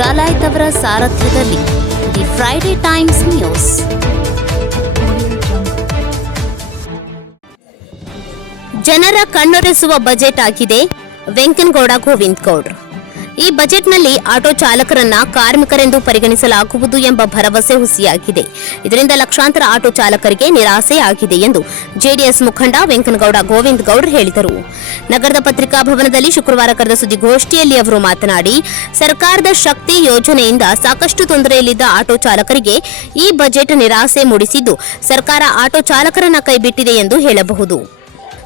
ಡಾಲಾಯ್ತ್ ಅವರ ಸಾರಥ್ಯದಲ್ಲಿ the Friday times news. ಜನರ ಕಣ್ಣೊರೆಸುವ budget ಆಗಿದೆ ವೆಂಕನಗೌಡ ಗೋವಿಂದ ಗೌಡ್ರು. ಈ ಬಜೆಟ್ನಲ್ಲಿ ಆಟೋ ಚಾಲಕರನ್ನ ಕಾರ್ಮಿಕರೆಂದು ಪರಿಗಣಿಸಲಾಗುವುದು ಎಂಬ ಭರವಸೆ ಹುಸಿಯಾಗಿದೆ. ಇದರಿಂದ ಲಕ್ಷಾಂತರ ಆಟೋ ಚಾಲಕರಿಗೆ ನಿರಾಸೆಯಾಗಿದೆ ಎಂದು ಜೆಡಿಎಸ್ ಮುಖಂಡ ವೆಂಕನಗೌಡ ಗೋವಿಂದ ಗೌಡ್ರು ಹೇಳಿದರು. ನಗರದ ಪತ್ರಿಕಾ ಭವನದಲ್ಲಿ ಶುಕ್ರವಾರ ಕರೆದ ಸುದ್ದಿಗೋಷ್ಠಿಯಲ್ಲಿ ಅವರು ಮಾತನಾಡಿ, ಸರ್ಕಾರದ ಶಕ್ತಿ ಯೋಜನೆಯಿಂದ ಸಾಕಷ್ಟು ತೊಂದರೆಯಲ್ಲಿದ್ದ ಆಟೋ ಚಾಲಕರಿಗೆ ಈ ಬಜೆಟ್ ನಿರಾಸೆ ಮೂಡಿಸಿದ್ದು, ಸರ್ಕಾರ ಆಟೋ ಚಾಲಕರನ್ನ ಕೈಬಿಟ್ಟಿದೆ ಎಂದು ಹೇಳಬಹುದು.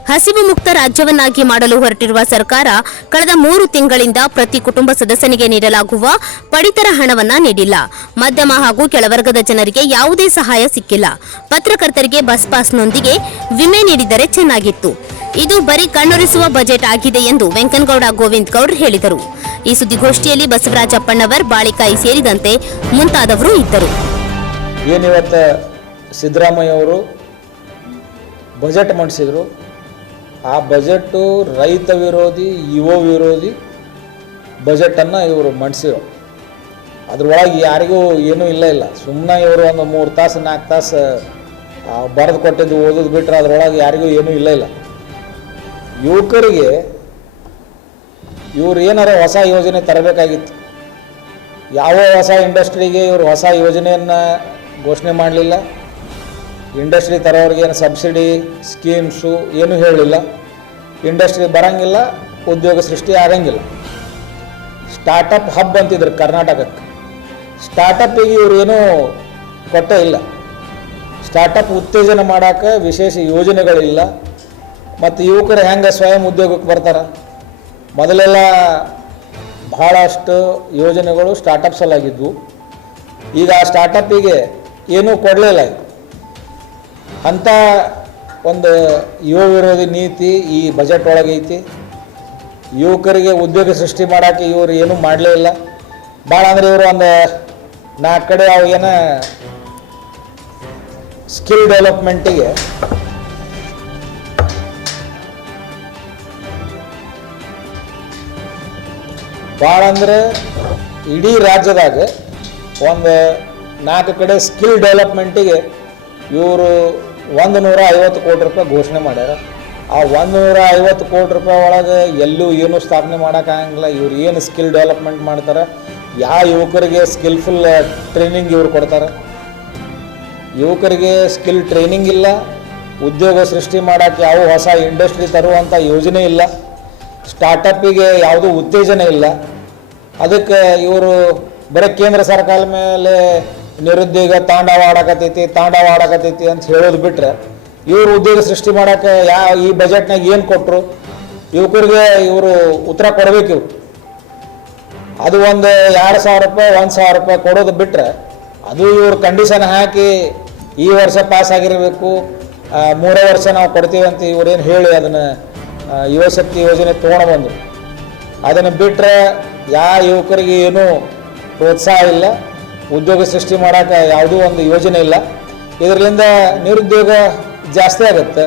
ಹಸಿವು ಮುಕ್ತ ರಾಜ್ಯವನ್ನಾಗಿ ಮಾಡಲು ಹೊರಟಿರುವ ಸರ್ಕಾರ ಕಳೆದ 3 ತಿಂಗಳಿಂದ ಪ್ರತಿ ಕುಟುಂಬ ಸದಸ್ಯನಿಗೆ ನೀಡಲಾಗುವ ಪಡಿತರ ಹಣವನ್ನ ನೀಡಿಲ್ಲ. ಮಧ್ಯಮ ಹಾಗೂ ಕೆಳವರ್ಗದ ಜನರಿಗೆ ಯಾವುದೇ ಸಹಾಯ ಸಿಕ್ಕಿಲ್ಲ. ಪತ್ರಕರ್ತರಿಗೆ ಬಸ್ ಪಾಸ್ನೊಂದಿಗೆ ವಿಮೆ ನೀಡಿದರೆ ಚೆನ್ನಾಗಿತ್ತು. ಇದು ಬರೀ ಕಣ್ಣೊರೆಸುವ ಬಜೆಟ್ ಆಗಿದೆ ಎಂದು ವೆಂಕನಗೌಡ ಗೋವಿಂದ ಗೌಡ್ರು ಹೇಳಿದರು. ಈ ಸುದ್ದಿಗೋಷ್ಠಿಯಲ್ಲಿ ಬಸವರಾಜ ಅಪ್ಪಣ್ಣವರ್, ಬಾಳಿಕಾಯಿ ಸೇರಿದಂತೆ ಮುಂತಾದವರು ಇದ್ದರು. ಏನಿವತ್ತು ಸಿದ್ದರಾಮಯ್ಯ ಅವರು ಬಜೆಟ್ ಮಂಡಿಸಿದ್ರು, ಆ ಬಜೆಟ್ಟು ರೈತ ವಿರೋಧಿ, ಯುವ ವಿರೋಧಿ ಬಜೆಟನ್ನು ಇವರು ಮಂಡಿಸಿದ್ರು. ಅದ್ರೊಳಗೆ ಯಾರಿಗೂ ಏನೂ ಇಲ್ಲ. ಸುಮ್ಮನೆ ಇವರು ಒಂದು 3 ತಾಸು 4 ತಾಸು ಬರೆದು ಕೊಟ್ಟಿದ್ದು ಓದೋದು ಬಿಟ್ಟರೆ ಅದರೊಳಗೆ ಯಾರಿಗೂ ಏನೂ ಇಲ್ಲ. ಯುವಕರಿಗೆ ಇವ್ರು ಏನಾರ ಹೊಸ ಯೋಜನೆ ತರಬೇಕಾಗಿತ್ತು. ಯಾವ ಹೊಸ ಇಂಡಸ್ಟ್ರಿಗೆ ಇವರು ಹೊಸ ಯೋಜನೆಯನ್ನು ಘೋಷಣೆ ಮಾಡಲಿಲ್ಲ. ಇಂಡಸ್ಟ್ರಿ ತರೋರಿಗೆ ಏನು ಸಬ್ಸಿಡಿ ಸ್ಕೀಮ್ಸು ಏನೂ ಹೇಳಲಿಲ್ಲ. ಇಂಡಸ್ಟ್ರಿ ಬರೋಂಗಿಲ್ಲ, ಉದ್ಯೋಗ ಸೃಷ್ಟಿ ಆಗಂಗಿಲ್ಲ. ಸ್ಟಾರ್ಟಪ್ ಹಬ್ ಅಂತಿದ್ರು ಕರ್ನಾಟಕಕ್ಕೆ. ಸ್ಟಾರ್ಟಪ್ಪಿಗೆ ಇವರು ಏನೂ ಕೊಟ್ಟೇ ಇಲ್ಲ. ಸ್ಟಾರ್ಟಪ್ ಉತ್ತೇಜನ ಮಾಡೋಕ್ಕೆ ವಿಶೇಷ ಯೋಜನೆಗಳಿಲ್ಲ. ಮತ್ತು ಯುವಕರು ಹೆಂಗೆ ಸ್ವಯಂ ಉದ್ಯೋಗಕ್ಕೆ ಬರ್ತಾರೆ? ಮೊದಲೆಲ್ಲ ಭಾಳಷ್ಟು ಯೋಜನೆಗಳು ಸ್ಟಾರ್ಟಪ್ಸ್ ಅಲ್ಲಾಗಿದ್ವು. ಈಗ ಆ ಸ್ಟಾರ್ಟಪ್ಪಿಗೆ ಏನೂ ಕೊಡಲಿಲ್ಲ. ಅಂಥ ಒಂದು ಯುವ ವಿರೋಧಿ ನೀತಿ ಈ ಬಜೆಟ್ ಒಳಗೆ ಐತಿ. ಯುವಕರಿಗೆ ಉದ್ಯೋಗ ಸೃಷ್ಟಿ ಮಾಡೋಕ್ಕೆ ಇವರು ಏನೂ ಮಾಡಲೇ ಇಲ್ಲ. ಭಾಳ ಅಂದರೆ ಇವರು ಒಂದು 4 ಕಡೆ ಅವು ಏನೋ ಸ್ಕಿಲ್ ಡೆವಲಪ್ಮೆಂಟಿಗೆ ಭಾಳ ಅಂದರೆ ಇಡೀ ರಾಜ್ಯದಾಗ ಒಂದು 4 ಕಡೆ ಸ್ಕಿಲ್ ಡೆವಲಪ್ಮೆಂಟಿಗೆ ಇವರು 150 ಕೋಟಿ ರೂಪಾಯಿ ಘೋಷಣೆ ಮಾಡ್ಯಾರ. ಆ 150 ಕೋಟಿ ರೂಪಾಯಿ ಒಳಗೆ ಎಲ್ಲೂ ಏನೂ ಸ್ಥಾಪನೆ ಮಾಡೋಕ್ಕಾಗಂಗಿಲ್ಲ. ಇವ್ರು ಏನು ಸ್ಕಿಲ್ ಡೆವಲಪ್ಮೆಂಟ್ ಮಾಡ್ತಾರೆ? ಯಾವ ಯುವಕರಿಗೆ ಸ್ಕಿಲ್ಫುಲ್ ಟ್ರೈನಿಂಗ್ ಇವ್ರು ಕೊಡ್ತಾರೆ? ಯುವಕರಿಗೆ ಸ್ಕಿಲ್ ಟ್ರೈನಿಂಗ್ ಇಲ್ಲ. ಉದ್ಯೋಗ ಸೃಷ್ಟಿ ಮಾಡೋಕ್ಕೆ ಯಾವ ಹೊಸ ಇಂಡಸ್ಟ್ರಿ ತರುವಂಥ ಯೋಜನೆ ಇಲ್ಲ. ಸ್ಟಾರ್ಟಪ್ಪಿಗೆ ಯಾವುದೂ ಉತ್ತೇಜನ ಇಲ್ಲ. ಅದಕ್ಕೆ ಇವರು ಬರೀ ಕೇಂದ್ರ ಸರ್ಕಾರದ ಮೇಲೆ ನಿರುದ್ಯೋಗ ತಾಂಡವಾಡಕತೈತಿ ಅಂತ ಹೇಳೋದು ಬಿಟ್ಟರೆ ಇವರು ಉದ್ಯೋಗ ಸೃಷ್ಟಿ ಮಾಡೋಕ್ಕೆ ಈ ಬಜೆಟ್ನಾಗ ಏನು ಕೊಟ್ಟರು? ಯುವಕರಿಗೆ ಇವರು ಉತ್ತರ ಕೊಡಬೇಕು. ಅದು ಒಂದು 2,000 ರೂಪಾಯಿ 1,000 ರೂಪಾಯಿ ಕೊಡೋದು ಬಿಟ್ಟರೆ ಅದು ಇವರು ಕಂಡೀಷನ್ ಹಾಕಿ ಈ ವರ್ಷ ಪಾಸ್ ಆಗಿರಬೇಕು, 3 ವರ್ಷ ನಾವು ಕೊಡ್ತೀವಿ ಅಂತ ಇವರೇನು ಹೇಳಿ ಅದನ್ನು ಯುವಶಕ್ತಿ ಯೋಜನೆ ತೊಗೊಂಡು ಅದನ್ನು ಬಿಟ್ಟರೆ ಯಾವ ಯುವಕರಿಗೆ ಏನೂ ಪ್ರೋತ್ಸಾಹ ಇಲ್ಲ. ಉದ್ಯೋಗ ಸೃಷ್ಟಿ ಮಾಡೋಕ್ಕೆ ಯಾವುದೂ ಒಂದು ಯೋಜನೆ ಇಲ್ಲ. ಇದರಿಂದ ನಿರುದ್ಯೋಗ ಜಾಸ್ತಿ ಆಗುತ್ತೆ.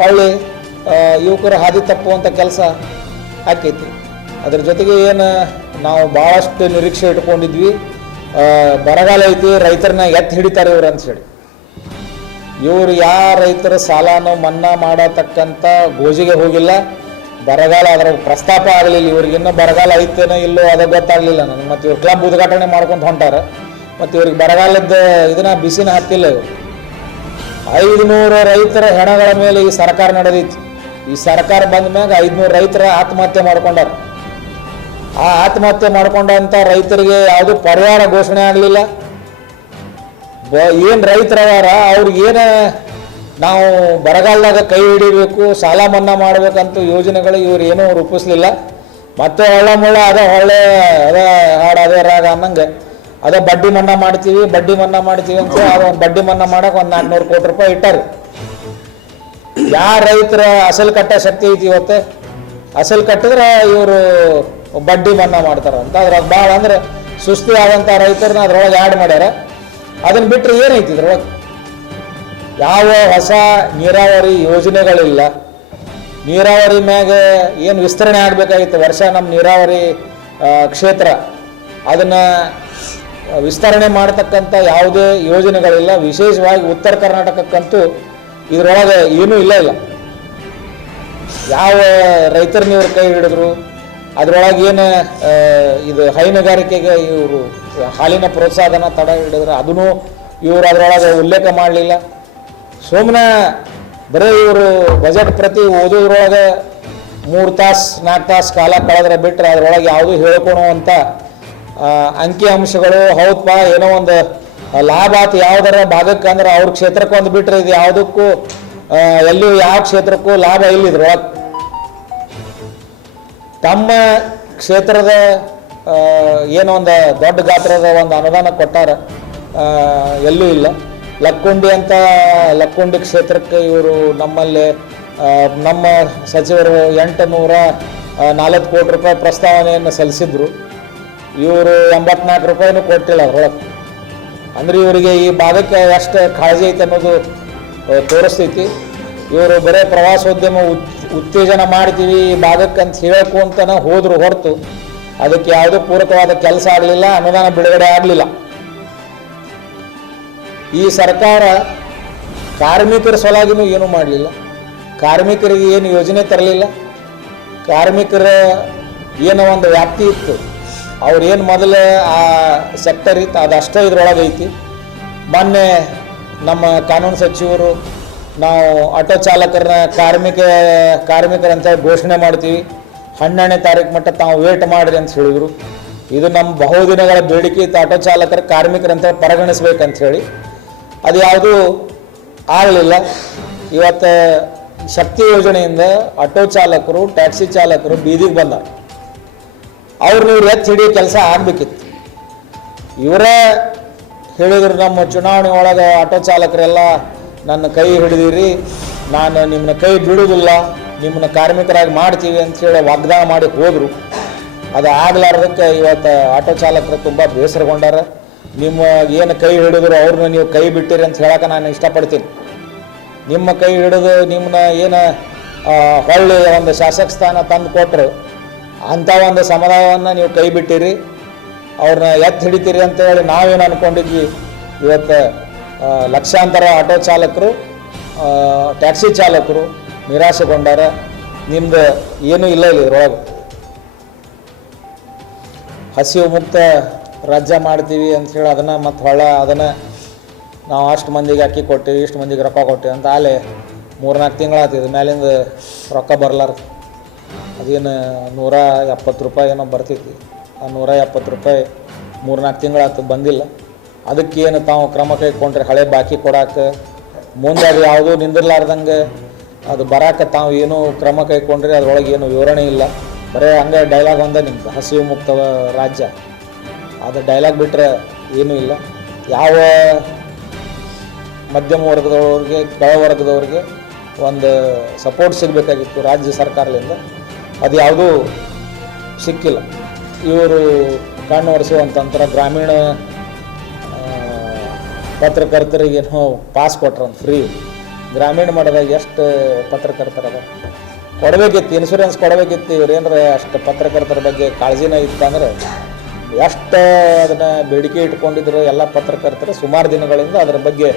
ಹೊಳ್ಳಿ ಯುವಕರು ಹಾದಿ ತಪ್ಪುವಂಥ ಕೆಲಸ ಆಕೈತಿ. ಅದ್ರ ಜೊತೆಗೆ ಏನು ನಾವು ಭಾಳಷ್ಟು ನಿರೀಕ್ಷೆ ಇಟ್ಕೊಂಡಿದ್ವಿ, ಬರಗಾಲ ಐತಿ, ರೈತರನ್ನ ಎತ್ತಿ ಹಿಡಿತಾರೆ ಇವ್ರು ಅಂತೇಳಿ. ಇವರು ಯಾವ ರೈತರ ಸಾಲನೂ ಮನ್ನಾ ಮಾಡತಕ್ಕಂಥ ಗೋಜಿಗೆ ಹೋಗಿಲ್ಲ. ಬರಗಾಲ ಅದರ ಪ್ರಸ್ತಾಪ ಆಗಲಿಲ್ಲ. ಇವ್ರಿಗಿನ್ನೂ ಬರಗಾಲ ಐತೇನೋ ಇಲ್ಲೋ ಅದು ಗೊತ್ತಾಗಲಿಲ್ಲ ನನಗೆ. ಮತ್ತು ಇವ್ರು ಕ್ಲಬ್ ಉದ್ಘಾಟನೆ ಮಾಡ್ಕೊಂಡು ಹೊಂಟಾರ. ಮತ್ತು ಇವ್ರಿಗೆ ಬರಗಾಲದ ಇದನ್ನ ಬಿಸಿನ ಹತ್ತಿಲ್ಲ. ಇವರು 500 ರೈತರ ಹೆಣಗಳ ಮೇಲೆ ಈ ಸರ್ಕಾರ ನಡೆದೈತಿ. ಈ ಸರ್ಕಾರ ಬಂದ ಮ್ಯಾಗ 500 ರೈತರ ಆತ್ಮಹತ್ಯೆ ಮಾಡ್ಕೊಂಡಾರ. ಆ ಆತ್ಮಹತ್ಯೆ ಮಾಡ್ಕೊಂಡಂಥ ರೈತರಿಗೆ ಯಾವುದೂ ಪರಿಹಾರ ಘೋಷಣೆ ಆಗಲಿಲ್ಲ. ಏನು ರೈತರವಾರ ಅವ್ರಿಗೇನು ನಾವು ಬರಗಾಲದಾಗ ಕೈ ಹಿಡಿಬೇಕು, ಸಾಲ ಮನ್ನಾ ಮಾಡ್ಬೇಕಂತ ಯೋಜನೆಗಳು ಇವ್ರು ಏನೂ ರೂಪಿಸ್ಲಿಲ್ಲ. ಮತ್ತು ಹೊಳ್ಳ ಅದೇ ಹಾಡು ಅದೇ ರಾಗ ಅನ್ನಂಗೆ ಅದೇ ಬಡ್ಡಿ ಮನ್ನಾ ಮಾಡ್ತೀವಿ ಅಂತ ಅದು ಬಡ್ಡಿ ಮನ್ನಾ ಮಾಡೋಕೆ ಒಂದು 400 ಕೋಟಿ ರೂಪಾಯಿ ಇಟ್ಟಾರೆ. ಯಾವ ರೈತರ ಅಸಲು ಕಟ್ಟೋ ಶಕ್ತಿ ಐತಿ ಇವತ್ತು? ಅಸಲು ಕಟ್ಟಿದ್ರೆ ಇವರು ಬಡ್ಡಿ ಮನ್ನಾ ಮಾಡ್ತಾರಂತ. ಅದ್ರಾಗ ಭಾಳ ಅಂದ್ರೆ ಸುಸ್ತಿ ಆದಂಥ ರೈತರನ್ನ ಅದ್ರೊಳಗೆ ಆ್ಯಡ್ ಮಾಡ್ಯಾರ. ಅದನ್ನು ಬಿಟ್ಟರೆ ಏನೈತಿ ಇದ್ರೊಳಗೆ? ಯಾವ ಹೊಸ ನೀರಾವರಿ ಯೋಜನೆಗಳಿಲ್ಲ. ನೀರಾವರಿ ಮ್ಯಾಗ ಏನು ವಿಸ್ತರಣೆ ಆಗಬೇಕಾಗಿತ್ತು ವರ್ಷ ನಮ್ಮ ನೀರಾವರಿ ಕ್ಷೇತ್ರ ಅದನ್ನು ವಿಸ್ತರಣೆ ಮಾಡತಕ್ಕಂಥ ಯಾವುದೇ ಯೋಜನೆಗಳಿಲ್ಲ. ವಿಶೇಷವಾಗಿ ಉತ್ತರ ಕರ್ನಾಟಕಕ್ಕಂತೂ ಇದರೊಳಗೆ ಏನೂ ಇಲ್ಲ. ಯಾವ ರೈತರನ್ನ ಇವ್ರು ಕೈ ಹಿಡಿದ್ರು, ಅದರೊಳಗೆ ಏನು ಇದು ಹೈನುಗಾರಿಕೆಗೆ ಇವರು ಹಾಲಿನ ಪ್ರೋತ್ಸಾಹನ ತಡೆ ಹಿಡಿದ್ರು, ಅದನ್ನು ಇವರು ಅದರೊಳಗೆ ಉಲ್ಲೇಖ ಮಾಡಲಿಲ್ಲ. ಸುಮ್ಮನೆ ಬರೀ ಇವರು ಬಜೆಟ್ ಪ್ರತಿ ಓದೋದ್ರೊಳಗೆ 3 ತಾಸು 4 ತಾಸು ಕಾಲ ಕಳೆದ್ರೆ ಬಿಟ್ಟರೆ ಅದರೊಳಗೆ ಯಾವುದೂ ಹೇಳ್ಕೊಳುವಂಥ ಅಂಕಿ ಅಂಶಗಳು ಹೌದಪ್ಪ ಏನೋ ಒಂದು ಲಾಭ ಆತು ಯಾವುದರ ಭಾಗಕ್ಕೆ ಅಂದ್ರೆ ಅವ್ರ ಕ್ಷೇತ್ರಕ್ಕೆ ಒಂದು ಬಿಟ್ಟರೆ ಇದು ಯಾವುದಕ್ಕೂ ಎಲ್ಲಿಯೂ ಯಾವ ಕ್ಷೇತ್ರಕ್ಕೂ ಲಾಭ ಇಲ್ಲ. ಇದ್ರೊಳಗೆ ತಮ್ಮ ಕ್ಷೇತ್ರದ ಏನೋ ಒಂದು ದೊಡ್ಡ ಗಾತ್ರದ ಒಂದು ಅನುದಾನ ಕೊಟ್ಟಾರ, ಎಲ್ಲೂ ಇಲ್ಲ. ಲಕ್ಕುಂಡಿ ಕ್ಷೇತ್ರಕ್ಕೆ ಇವರು ನಮ್ಮಲ್ಲಿ ನಮ್ಮ ಸಚಿವರು 804 ಕೋಟಿ ರೂಪಾಯಿ ಪ್ರಸ್ತಾವನೆಯನ್ನು ಸಲ್ಲಿಸಿದ್ರು. ಇವರು 84 ರೂಪಾಯಿನೂ ಕೊಟ್ಟಿಲ್ಲ ಅದರೊಳಗೆ. ಅಂದರೆ ಇವರಿಗೆ ಈ ಭಾಗಕ್ಕೆ ಎಷ್ಟು ಕಾಳಜಿ ಐತೆ ಅನ್ನೋದು ತೋರಿಸ್ತೈತಿ. ಇವರು ಬರೀ ಪ್ರವಾಸೋದ್ಯಮ ಉತ್ತೇಜನ ಮಾಡ್ತೀವಿ ಈ ಭಾಗಕ್ಕೆ ಅಂತ ಹೇಳಬೇಕು ಅಂತಲೇ ಹೋದ್ರು ಹೊರತು ಅದಕ್ಕೆ ಯಾವುದೇ ಪೂರಕವಾದ ಕೆಲಸ ಆಗಲಿಲ್ಲ, ಅನುದಾನ ಬಿಡುಗಡೆ ಆಗಲಿಲ್ಲ. ಈ ಸರ್ಕಾರ ಕಾರ್ಮಿಕರ ಸಲುವಾಗಿನೂ ಏನೂ ಮಾಡಲಿಲ್ಲ. ಕಾರ್ಮಿಕರಿಗೆ ಏನು ಯೋಜನೆ ತರಲಿಲ್ಲ. ಕಾರ್ಮಿಕರ ಏನೋ ಒಂದು ವ್ಯಾಪ್ತಿ ಇತ್ತು, ಅವ್ರೇನು ಮೊದಲು ಆ ಸೆಕ್ಟರ್ ಇತ್ತು ಅದಷ್ಟೇ ಇದ್ರೊಳಗೆ ಐತಿ. ಮೊನ್ನೆ ನಮ್ಮ ಕಾನೂನು ಸಚಿವರು ನಾವು ಆಟೋ ಚಾಲಕರನ್ನ ಕಾರ್ಮಿಕರಂತ ಘೋಷಣೆ ಮಾಡ್ತೀವಿ, 12ನೇ ತಾರೀಕು ಮಟ್ಟ ತಾವು ವೇಟ್ ಮಾಡಿರಿ ಅಂತ ಹೇಳಿದರು. ಇದು ನಮ್ಮ ಬಹುದಿನಗಳ ಬೇಡಿಕೆ ಇತ್ತು, ಆಟೋ ಚಾಲಕರ ಕಾರ್ಮಿಕರಂತ ಪರಿಗಣಿಸ್ಬೇಕಂತ ಹೇಳಿ. ಅದು ಯಾವುದೂ ಆಗಲಿಲ್ಲ. ಇವತ್ತು ಶಕ್ತಿ ಯೋಜನೆಯಿಂದ ಆಟೋ ಚಾಲಕರು ಟ್ಯಾಕ್ಸಿ ಚಾಲಕರು ಬೀದಿಗೆ ಬಂದಾರ. ಅವ್ರು ನೀವು ಎತ್ತಿ ಹಿಡಿಯೋ ಕೆಲಸ ಆಗಬೇಕಿತ್ತು. ಇವರೇ ಹೇಳಿದರು, ನಮ್ಮ ಚುನಾವಣೆ ಒಳಗೆ ಆಟೋ ಚಾಲಕರೆಲ್ಲ ನನ್ನ ಕೈ ಹಿಡಿದಿರಿ, ನಾನು ನಿಮ್ಮನ್ನ ಕೈ ಬಿಡುವುದಿಲ್ಲ, ನಿಮ್ಮನ್ನ ಕಾರ್ಮಿಕರಾಗಿ ಮಾಡ್ತೀವಿ ಅಂಥೇಳಿ ವಾಗ್ದಾನ ಮಾಡಿ ಹೋದರು. ಅದು ಆಗಲಾರ್ದಕ್ಕೆ ಇವತ್ತು ಆಟೋ ಚಾಲಕರು ತುಂಬ ಬೇಸರಗೊಂಡಾರ. ನಿಮ್ಮ ಏನು ಕೈ ಹಿಡಿದ್ರು ಅವ್ರನ್ನ ನೀವು ಕೈ ಬಿಟ್ಟಿರಿ ಅಂತ ಹೇಳಕ್ಕೆ ನಾನು ಇಷ್ಟಪಡ್ತೀನಿ. ನಿಮ್ಮ ಕೈ ಹಿಡಿದು ನಿಮ್ಮನ್ನ ಏನು ಹೊಳ್ಳಿ ಒಂದು ಶಾಸಕ ಸ್ಥಾನ ತಂದು ಕೊಟ್ಟರು ಅಂಥ ಒಂದು ಸಮುದಾಯವನ್ನು ನೀವು ಕೈ ಬಿಟ್ಟಿರಿ, ಅವ್ರನ್ನ ಎತ್ತಿ ಹಿಡಿತೀರಿ ಅಂತೇಳಿ ನಾವೇನು ಅಂದ್ಕೊಂಡಿದ್ವಿ. ಇವತ್ತು ಲಕ್ಷಾಂತರ ಆಟೋ ಚಾಲಕರು ಟ್ಯಾಕ್ಸಿ ಚಾಲಕರು ನಿರಾಶೆಗೊಂಡಾರ. ನಿಮ್ದು ಏನೂ ಇಲ್ಲ ಇದ್ರೊಳಗೆ. ಹಸಿವು ಮುಕ್ತ ರಾಜ್ಯ ಮಾಡ್ತೀವಿ ಅಂಥೇಳಿ ಅದನ್ನು ಮತ್ತು ಅದನ್ನು ನಾವು ಅಷ್ಟು ಮಂದಿಗೆ ಅಕ್ಕಿ ಕೊಟ್ಟಿವಿ, ಇಷ್ಟು ಮಂದಿಗೆ ರೊಕ್ಕ ಕೊಟ್ಟಿವಿ ಅಂತ ಅಲ್ಲೇ 3-4 ತಿಂಗಳಾಗ್ತಿದ್ದು ಮೇಲಿಂದ ರೊಕ್ಕ ಬರಲಾರ. ಅದೇನು 170 ರೂಪಾಯಿ ಏನೋ ಬರ್ತೈತಿ. ಆ 170 ರೂಪಾಯಿ 3-4 ತಿಂಗಳಾಗ್ತದೆ ಬಂದಿಲ್ಲ. ಅದಕ್ಕೇನು ತಾವು ಕ್ರಮ ಕೈಗೊಂಡ್ರೆ ಹಳೆ ಬಾಕಿ ಕೊಡೋಕೆ ಮುಂದೆ ಅದು ಯಾವುದೂ ನಿಂದಿರ್ಲಾರ್ದಂಗೆ ಅದು ಬರೋಕೆ ತಾವು ಏನೂ ಕ್ರಮ ಕೈಗೊಂಡ್ರೆ ಅದರೊಳಗೆ ಏನು ವಿವರಣೆ ಇಲ್ಲ. ಬರೀ ಹಂಗೆ ಡೈಲಾಗ್ ಒಂದೇ ನಿಮ್ದು, ಹಸಿವು ಮುಕ್ತ ರಾಜ್ಯ. ಅದು ಡೈಲಾಗ್ ಬಿಟ್ಟರೆ ಏನೂ ಇಲ್ಲ. ಯಾವ ಮಧ್ಯಮ ವರ್ಗದವ್ರಿಗೆ ಕೆಳವರ್ಗದವ್ರಿಗೆ ಒಂದು ಸಪೋರ್ಟ್ ಸಿಗಬೇಕಾಗಿತ್ತು ರಾಜ್ಯ ಸರ್ಕಾರದಿಂದ, ಅದು ಯಾವುದೂ ಸಿಕ್ಕಿಲ್ಲ. ಇವರು ಕಣ್ಣು ಒರೆಸುವಂಥ ಗ್ರಾಮೀಣ ಪತ್ರಕರ್ತರಿಗೇನೋ ಪಾಸ್ ಕೊಟ್ರಂತ ಫ್ರೀ. ಗ್ರಾಮೀಣ ಮಟ್ಟದಾಗ ಎಷ್ಟು ಪತ್ರಕರ್ತರದ ಕೊಡಬೇಕಿತ್ತು, ಇನ್ಶೂರೆನ್ಸ್ ಕೊಡಬೇಕಿತ್ತು. ಇವ್ರೇನಾರ ಅಷ್ಟು ಪತ್ರಕರ್ತರ ಬಗ್ಗೆ ಕಾಳಜಿನ ಇತ್ತಂದ್ರೆ ಎಷ್ಟು ಅದನ್ನು ಬೇಡಿಕೆ ಇಟ್ಕೊಂಡಿದ್ರು ಎಲ್ಲ ಪತ್ರಕರ್ತರು. ಸುಮಾರು ದಿನಗಳಿಂದ ಅದರ ಬಗ್ಗೆ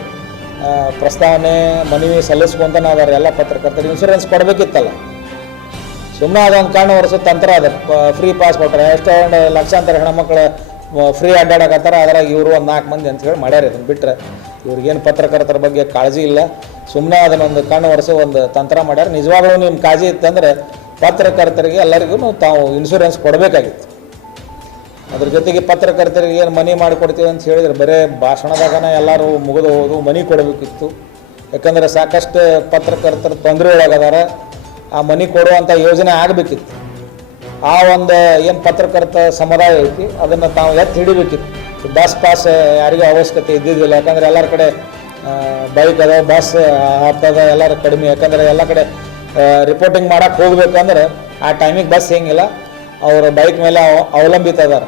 ಪ್ರಸ್ತಾವನೆ ಮನವಿ ಸಲ್ಲಿಸ್ಕೊಂತಾನೆ ಅದಾರೆ ಎಲ್ಲ ಪತ್ರಕರ್ತರು. ಇನ್ಶೂರೆನ್ಸ್ ಕೊಡಬೇಕಿತ್ತಲ್ಲ, ಸುಮ್ಮನೆ ಅದೊಂದು ಕಣ್ಣು ಒರೆಸೋ ತಂತ್ರ ಅದ. ಫ್ರೀ ಪಾಸ್ ಕೊಟ್ಟರೆ ಎಷ್ಟೊಂದು ಲಕ್ಷಾಂತರ ಹೆಣ್ಮಕ್ಳು ಫ್ರೀ ಅಡ್ಡಾಡಕತ್ತಾರ. ಅದ್ರಾಗ ಇವರು ಒಂದು 4 ಮಂದಿ ಅಂತ ಹೇಳಿ ಮಾಡ್ಯಾರ. ಇದನ್ನು ಬಿಟ್ಟರೆ ಇವ್ರಿಗೇನು ಪತ್ರಕರ್ತರ ಬಗ್ಗೆ ಕಾಳಜಿ ಇಲ್ಲ. ಸುಮ್ಮನೆ ಅದನ್ನೊಂದು ಕಣ್ಣು ಒರೆಸೋ ಒಂದು ತಂತ್ರ ಮಾಡ್ಯಾರ. ನಿಜವಾಗ್ಲೂ ನಿಮ್ಮ ಕಾಳಜಿ ಇತ್ತಂದ್ರೆ ಪತ್ರಕರ್ತರಿಗೆ ಎಲ್ಲರಿಗೂ ತಾವು ಇನ್ಶೂರೆನ್ಸ್ ಕೊಡಬೇಕಾಗಿತ್ತು. ಅದ್ರ ಜೊತೆಗೆ ಪತ್ರಕರ್ತರಿಗೆ ಏನು ಮನಿ ಮಾಡಿಕೊಡ್ತೀವಿ ಅಂತ ಹೇಳಿದ್ರೆ ಬರೀ ಭಾಷಣದಾಗನ ಎಲ್ಲರೂ ಮುಗಿದು ಹೋದು ಮನಿ ಕೊಡಬೇಕಿತ್ತು. ಯಾಕಂದರೆ ಸಾಕಷ್ಟು ಪತ್ರಕರ್ತರು ತೊಂದರೆ ಒಳಗದಾರ. ಆ ಮನಿ ಕೊಡುವಂಥ ಯೋಜನೆ ಆಗಬೇಕಿತ್ತು. ಆ ಒಂದು ಏನು ಪತ್ರಕರ್ತ ಸಮುದಾಯ ಐತಿ ಅದನ್ನು ತಾವು ಎತ್ತಿ ಹಿಡಿಬೇಕಿತ್ತು. ಬಸ್ ಪಾಸ್ ಯಾರಿಗೂ ಅವಶ್ಯಕತೆ ಇದ್ದಿದ್ದಿಲ್ಲ. ಯಾಕಂದರೆ ಎಲ್ಲರ ಕಡೆ ಬೈಕ್ ಅದ, ಬಸ್ ಹತ್ತದ ಎಲ್ಲರೂ ಕಡಿಮೆ. ಯಾಕಂದರೆ ಎಲ್ಲ ಕಡೆ ರಿಪೋರ್ಟಿಂಗ್ ಮಾಡೋಕ್ಕೆ ಹೋಗ್ಬೇಕಂದ್ರೆ ಆ ಟೈಮಿಗೆ ಬಸ್ ಹೆಂಗಿಲ್ಲ, ಅವರು ಬೈಕ್ ಮೇಲೆ ಅವಲಂಬಿತ ಅದಾರ.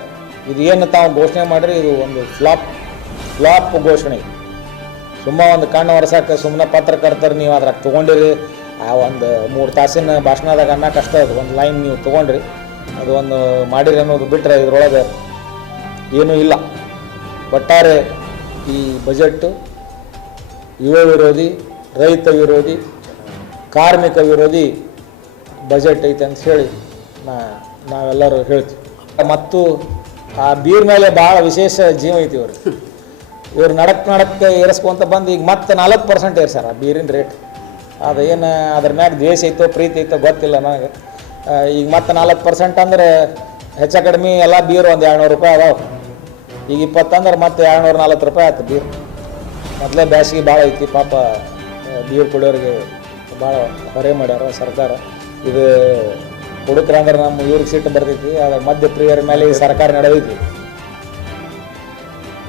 ಇದು ಏನು ತಾವು ಘೋಷಣೆ ಮಾಡಿರಿ ಇದು ಒಂದು ಫ್ಲಾಪ್ ಘೋಷಣೆ. ಸುಮ್ಮ ಒಂದು ಕಣ್ಣು ಒರೆಸೋಕೆ ಸುಮ್ಮನೆ ಪತ್ರಕರ್ತರು ನೀವು ಅದ್ರಾಗ ತೊಗೊಂಡಿರಿ. ಆ ಒಂದು 3 ತಾಸಿನ ಭಾಷಣದಾಗ ಅನ್ನೋಕೆ ಅಷ್ಟೇ ಅದು ಒಂದು ಲೈನ್ ನೀವು ತೊಗೊಂಡ್ರಿ, ಅದು ಒಂದು ಮಾಡಿರಿ ಅನ್ನೋದು ಬಿಟ್ಟರೆ ಇದ್ರೊಳಗೆ ಏನೂ ಇಲ್ಲ. ಒಟ್ಟಾರೆ ಈ ಬಜೆಟ್ಟು ಯುವ ವಿರೋಧಿ, ರೈತ ವಿರೋಧಿ, ಕಾರ್ಮಿಕ ವಿರೋಧಿ ಬಜೆಟ್ ಐತೆ ಅಂತ ಹೇಳಿ ನಾವೆಲ್ಲರೂ ಹೇಳ್ತೀವಿ. ಮತ್ತು ಆ ಬೀರ್ ಮೇಲೆ ಭಾಳ ವಿಶೇಷ ಜೀವ ಐತಿ ಇವ್ರು ನಡಕ್ಕೆ ಏರಿಸ್ಕೊಂತ ಬಂದು ಈಗ ಮತ್ತೆ 40% ಏರ್ಸ್ಯಾರ ಆ ಬೀರಿನ ರೇಟ್. ಅದೇನು ಅದ್ರ ಮ್ಯಾಗ ದ್ವೇಷ ಐತೋ ಪ್ರೀತಿ ಐತೋ ಗೊತ್ತಿಲ್ಲ ನನಗೆ. ಈಗ ಮತ್ತೆ 40% ಅಂದ್ರೆ ಹೆಚ್ಚ ಕಡಿಮೆ ಎಲ್ಲ ಬೀರ್ ಒಂದು 200 ರೂಪಾಯಿ ಅದಾವೆ. ಈಗ 20 ಅಂದ್ರೆ ಮತ್ತೆ 240 ರೂಪಾಯಿ ಆಯ್ತು ಬೀರ್. ಮೊದಲೇ ಬ್ಯಾಸಿಗೆ ಭಾಳ ಐತಿ, ಪಾಪ ಬೀರ್ ಕುಡಿಯೋರಿಗೆ ಭಾಳ ಹೊರೆ ಮಾಡ್ಯಾರ ಸರ್ಕಾರ. ಇದು ಹುಡುಕ್ರಂದ್ರೆ ನಮ್ಮ ಇವ್ರಿಗೆ ಸಿಟ್ಟು ಬರ್ತೈತಿ, ಅದ್ರ ಮಧ್ಯ ಪ್ರಿಯರ ಮೇಲೆ ಈ ಸರ್ಕಾರ ನಡೆದೈತಿ.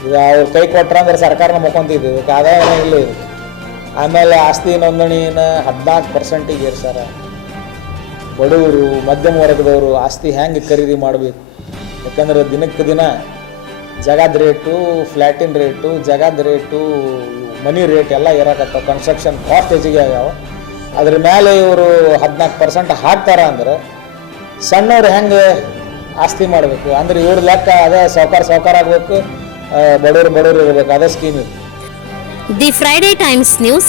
ಇದು ಅವ್ರು ಕೈ ಕೊಟ್ರಂದ್ರೆ ಸರ್ಕಾರನ ಮುಕ್ಕೊಂತಿದ್ವಿ, ಇದಕ್ಕೆ ಆದಾಯನೇ ಇಲ್ಲ ಇದು. ಆಮೇಲೆ ಆಸ್ತಿ ನೋಂದಣಿನ 14% ಏರ್ಸಾರ. ಬಡವರು ಮಧ್ಯಮ ವರ್ಗದವರು ಆಸ್ತಿ ಹೆಂಗೆ ಖರೀದಿ ಮಾಡಬೇಕು? ಯಾಕಂದ್ರೆ ದಿನಕ್ಕೆ ದಿನ ಜಗದ ರೇಟು, ಫ್ಲ್ಯಾಟಿನ ರೇಟು, ಜಗದ ರೇಟು, ಮನಿ ರೇಟ್ ಎಲ್ಲ ಏರಾಕತ್ತಾವ. ಕನ್ಸ್ಟ್ರಕ್ಷನ್ ಕಾಸ್ಟ್ ಹೆಚ್ಚಿಗೆ ಆಗ್ಯಾವ. ಅದ್ರ ಮೇಲೆ ಇವರು 14% ಹಾಕ್ತಾರ ಅಂದ್ರೆ ಸಣ್ಣವ್ರು ಹೆಂಗೆ ಆಸ್ತಿ ಮಾಡಬೇಕು? ಅಂದ್ರೆ ಇವ್ರ ಲೆಕ್ಕ ಅದೇ ಸಾವುಕಾರ ಆಗಬೇಕು, ಬಡವರು ಇರಬೇಕು, ಅದೇ ಸ್ಕೀಮ್ ಇದು. The Friday times news